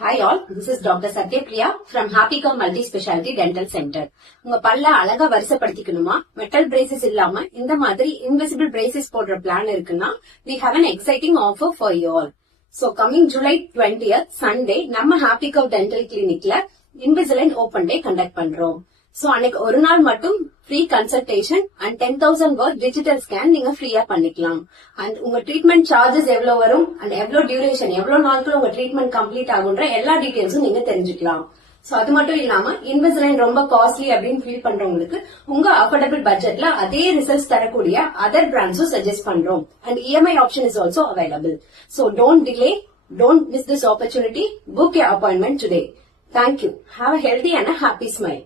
Hi all, this is Dr. Satyapriya from Happycow Multi-Specialty Dental Center. உங்க பல்ல அழகா வரிசைப்படுத்திக்கணுமா, metal braces இல்லாம இந்த மாதிரி இன்விசிபிள் பிரேசஸ் போடுற பிளான் இருக்குன்னா we have an exciting offer for you all. So coming July 20th Sunday நம்ம Happycow Dental Clinicல Invisalign Open Day conduct பண்றோம். So அன்னைக்கு ஒரு நாள் மட்டும் free consultation and 10,000 worth digital scan நீங்க ஃப்ரீயா பண்ணிக்கலாம். அண்ட் உங்க ட்ரீட்மெண்ட் சார்ஜஸ் எவ்வளவு வரும் அண்ட் எவ்வளவு டியூரேஷன் எவ்வளவு நாட்கள் உங்க ட்ரீட்மெண்ட் கம்ப்ளீட் ஆகுன்ற எல்லா டீடைல்ஸும் நீங்க தெரிஞ்சுக்கலாம். சோ அது மட்டும் இல்லாம இன்விசிலைன் ரொம்ப காஸ்ட்லி அப்படின்னு ஃபீல் பண்றவங்களுக்கு உங்க அஃபோர்டபிள் பட்ஜெட்ல அதே ரிசல்ட்ஸ் தரக்கூடிய அதர் பிராண்ட்ஸும் சஜஸ்ட் பண்றோம். And EMI option is also available. So don't delay, don't miss this opportunity. Book your appointment today. Thank you. Have a healthy and a happy smile.